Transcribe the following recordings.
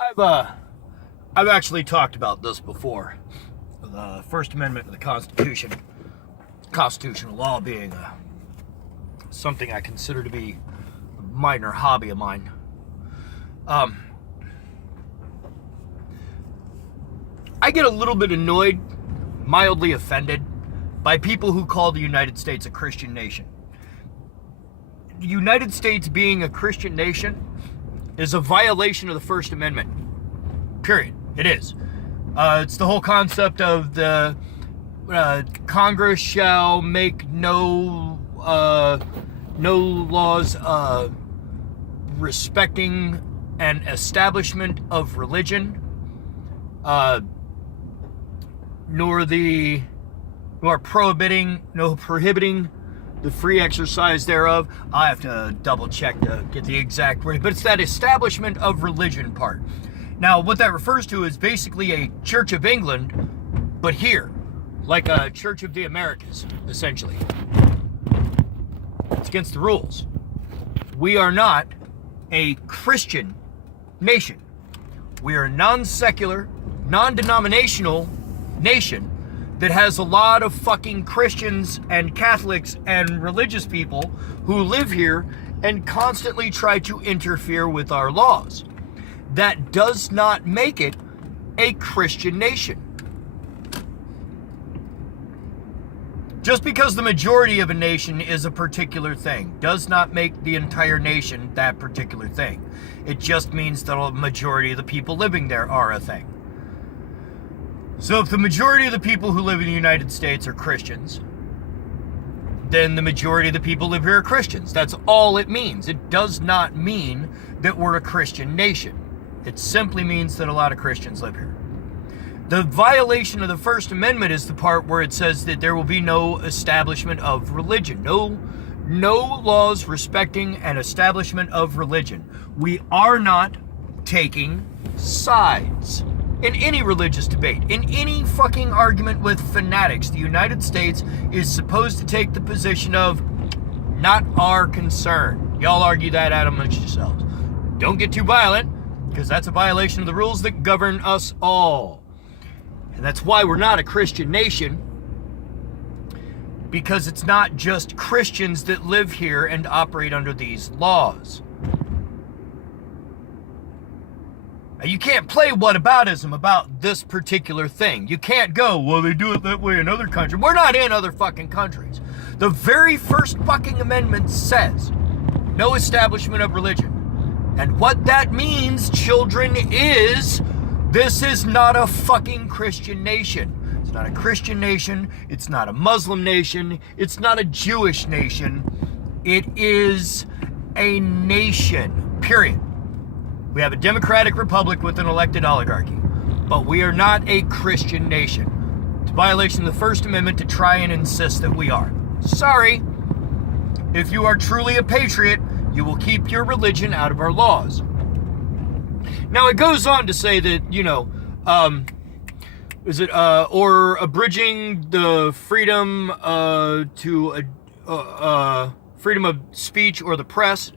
I've actually talked about this before. The First Amendment of the Constitution, constitutional law being something I consider to be a minor hobby of mine. I get a little bit annoyed, mildly offended, by people who call the United States a Christian nation. The United States being a Christian nation is a violation of the First Amendment. Period. It is. It's the whole concept of the Congress shall make no laws respecting an establishment of religion, nor prohibiting the free exercise thereof. I have to double check to get the exact word, but it's that establishment of religion part. Now, what that refers to is basically a Church of England, but here, like a Church of the Americas, essentially. It's against the rules. We are not a Christian nation. We are a non-secular, non-denominational nation that has a lot of fucking Christians and Catholics and religious people who live here and constantly try to interfere with our laws. That does not make it a Christian nation. Just because the majority of a nation is a particular thing does not make the entire nation that particular thing. It just means that a majority of the people living there are a thing. So if the majority of the people who live in the United States are Christians, then the majority of the people live here are Christians. That's all it means. It does not mean that we're a Christian nation. It simply means that a lot of Christians live here. The violation of the First Amendment is the part where it says that there will be no establishment of religion. No laws respecting an establishment of religion. We are not taking sides in any religious debate, in any fucking argument with fanatics. The United States is supposed to take the position of not our concern. Y'all argue that out amongst yourselves. Don't get too violent, because that's a violation of the rules that govern us all. And that's why we're not a Christian nation, because it's not just Christians that live here and operate under these laws. Now, you can't play whataboutism about this particular thing. You can't go, well, they do it that way in other countries. We're not in other fucking countries. The very first fucking amendment says no establishment of religion. And what that means, children, is this is not a fucking Christian nation. It's not a Christian nation. It's not a Muslim nation. It's not a Jewish nation. It is a nation, period. We have a democratic republic with an elected oligarchy, but we are not a Christian nation. It's a violation of the First Amendment to try and insist that we are. Sorry. If you are truly a patriot, you will keep your religion out of our laws. Now, it goes on to say that, or abridging the freedom to freedom of speech or the press,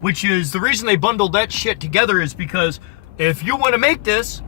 which is the reason they bundled that shit together, is because if you want to make this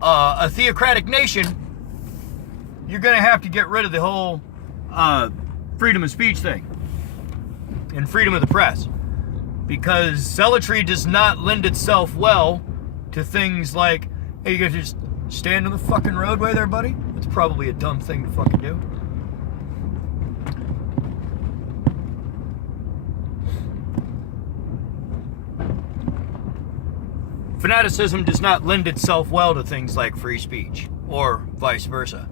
a theocratic nation, you're going to have to get rid of the whole freedom of speech thing and freedom of the press. Because zealotry does not lend itself well to things like, hey, you guys just stand on the fucking roadway there, buddy? That's probably a dumb thing to fucking do. Fanaticism does not lend itself well to things like free speech, or vice versa.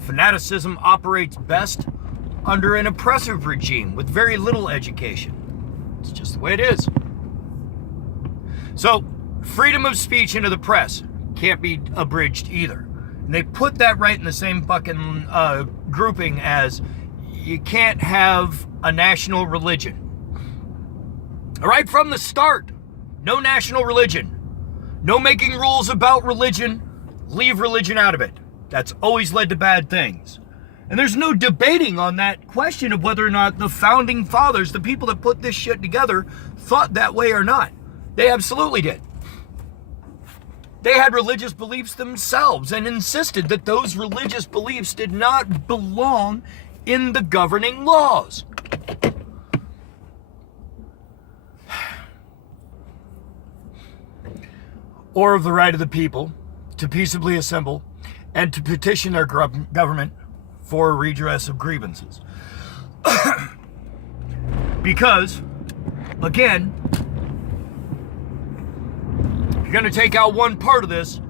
Fanaticism operates best under an oppressive regime with very little education. It's just the way it is. So, freedom of speech into the press can't be abridged either. And they put that right in the same fucking grouping as you can't have a national religion. Right from the start, no national religion. No making rules about religion. Leave religion out of it. That's always led to bad things. And there's no debating on that question of whether or not the founding fathers, the people that put this shit together, thought that way or not. They absolutely did. They had religious beliefs themselves and insisted that those religious beliefs did not belong in the governing laws. Or of the right of the people to peaceably assemble and to petition their government for redress of grievances. Because, again, if you're going to take out one part of this,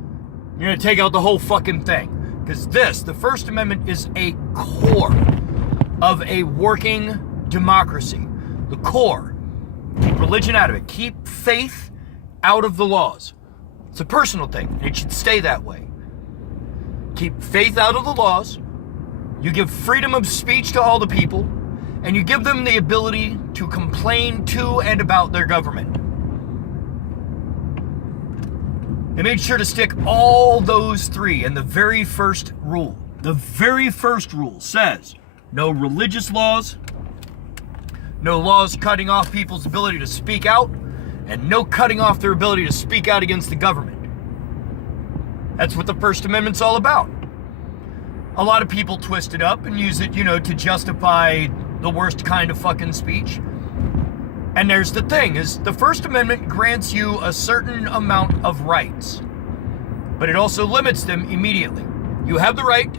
you're going to take out the whole fucking thing. Because this, the First Amendment, is a core of a working democracy. The core. Keep religion out of it. Keep faith out of the laws. It's a personal thing. It should stay that way. Keep faith out of the laws. You give freedom of speech to all the people. And you give them the ability to complain to and about their government. They made sure to stick all those three in the very first rule. The very first rule says no religious laws, no laws cutting off people's ability to speak out, and no cutting off their ability to speak out against the government. That's what the First Amendment's all about. A lot of people twist it up and use it, to justify the worst kind of fucking speech. And there's the thing, is the First Amendment grants you a certain amount of rights, but it also limits them immediately. You have the right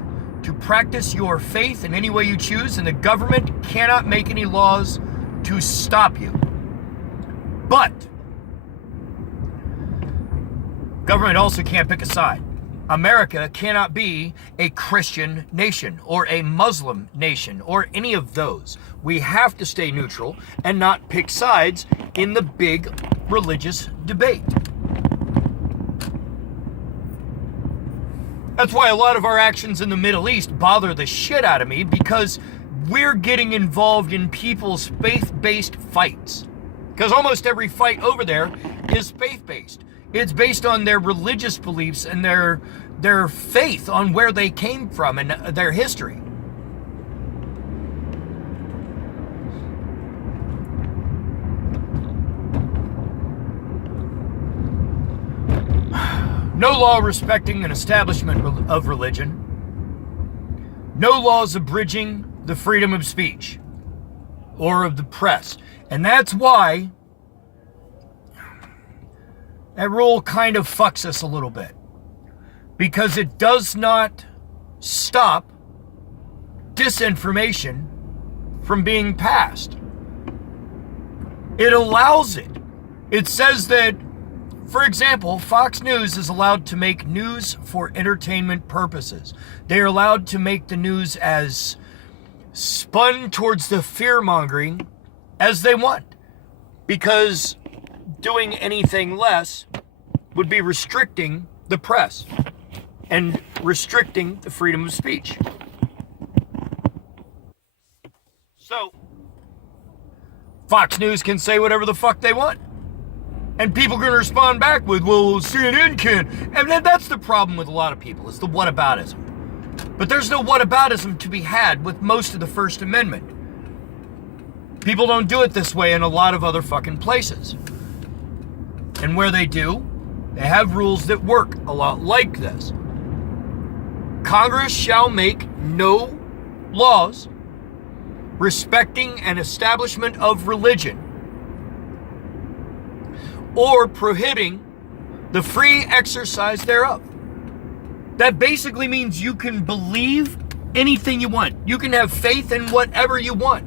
to practice your faith in any way you choose, and the government cannot make any laws to stop you. But government also can't pick a side. America cannot be a Christian nation or a Muslim nation or any of those. We have to stay neutral and not pick sides in the big religious debate. That's why a lot of our actions in the Middle East bother the shit out of me, because we're getting involved in people's faith-based fights. Because almost every fight over there is faith-based. It's based on their religious beliefs and their faith on where they came from and their history. No law respecting an establishment of religion. No laws abridging the freedom of speech or of the press. And that's why that rule kind of fucks us a little bit, because it does not stop disinformation from being passed. It allows it. It says that, for example, Fox News is allowed to make news for entertainment purposes. They are allowed to make the news as spun towards the fear-mongering as they want, because doing anything less would be restricting the press and restricting the freedom of speech. So, Fox News can say whatever the fuck they want. And people are going to respond back with, well, CNN can. And that's the problem with a lot of people, is the whataboutism. But there's no whataboutism to be had with most of the First Amendment. People don't do it this way in a lot of other fucking places. And where they do, they have rules that work a lot like this. Congress shall make no laws respecting an establishment of religion or prohibiting the free exercise thereof. That basically means you can believe anything you want. You can have faith in whatever you want.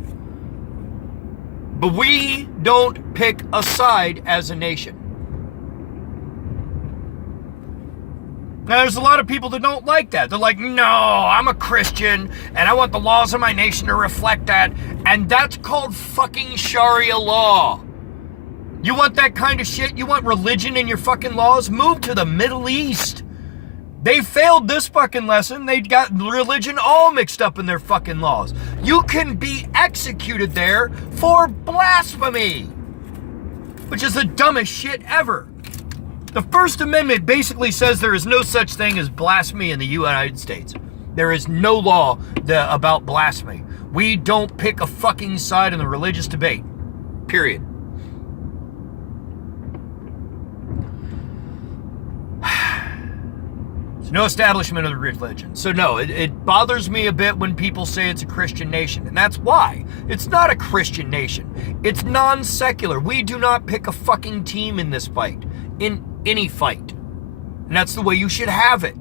But we don't pick a side as a nation. Now, there's a lot of people that don't like that. They're like, no, I'm a Christian, and I want the laws of my nation to reflect that. And that's called fucking Sharia law. You want that kind of shit? You want religion in your fucking laws? Move to the Middle East. They failed this fucking lesson. They got religion all mixed up in their fucking laws. You can be executed there for blasphemy, which is the dumbest shit ever. The First Amendment basically says there is no such thing as blasphemy in the United States. There is no law about blasphemy. We don't pick a fucking side in the religious debate. Period. There's no establishment of the religion. So no, it bothers me a bit when people say it's a Christian nation. And that's why. It's not a Christian nation. It's non-secular. We do not pick a fucking team in this fight. In any fight. And that's the way you should have it.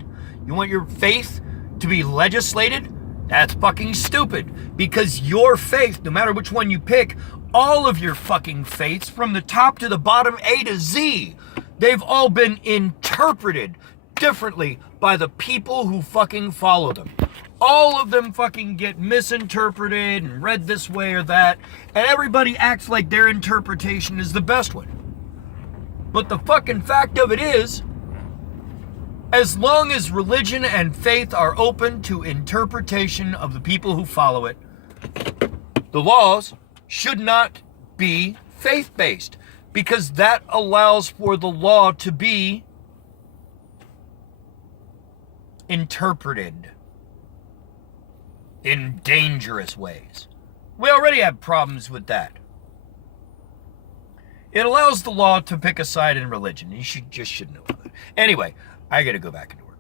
You want your faith to be legislated? That's fucking stupid. Because your faith, no matter which one you pick, all of your fucking faiths, from the top to the bottom, A to Z, they've all been interpreted differently by the people who fucking follow them. All of them fucking get misinterpreted and read this way or that, and everybody acts like their interpretation is the best one. But the fucking fact of it is, as long as religion and faith are open to interpretation of the people who follow it, the laws should not be faith-based, because that allows for the law to be interpreted in dangerous ways. We already have problems with that. It allows the law to pick a side in religion. You should know that. Anyway, I gotta go back into work.